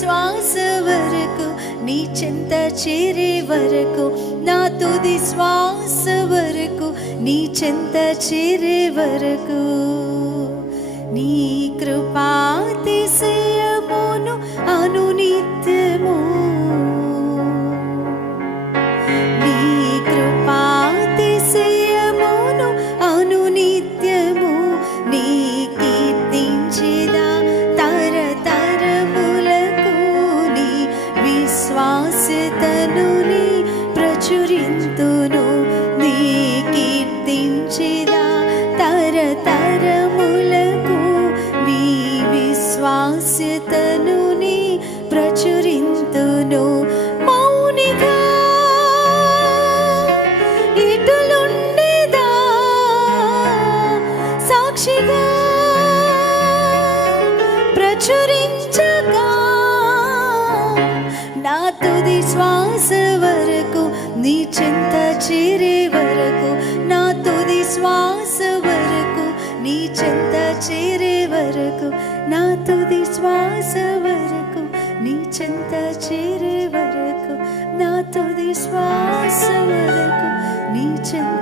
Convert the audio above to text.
శ్వాస వరకు నీ చెంత చేరే వరకు, నా తుది శ్వాస వరకు నీ చెంత చేరే వరకు, నీ కృపాతిశయమును అనునిత్యము, నీ కృపాతిశయమును అనునిత్యము, నీ కీర్తించెదా తరతరములకు, నీ విశ్వాస్యతను నీ ప్రచురింతును, నీ కీర్తించెదా తరతరములకు, నీ విశ్వాస్యతను నీ ప్రచురింతును. మౌనిగా ఇటులుండేదా, సాక్షిగా ప్రచురించగా, నా తుది శ్వాస వరకు నీ చెంత చేరే వరకు, నా తుది శ్వాస వరకు నీ చెంత చేరే వరకు, నా తుది శ్వాస వరకు నీ చెంత చేరే వరకు, నా తుది శ్వాస వరకు నీ చెంత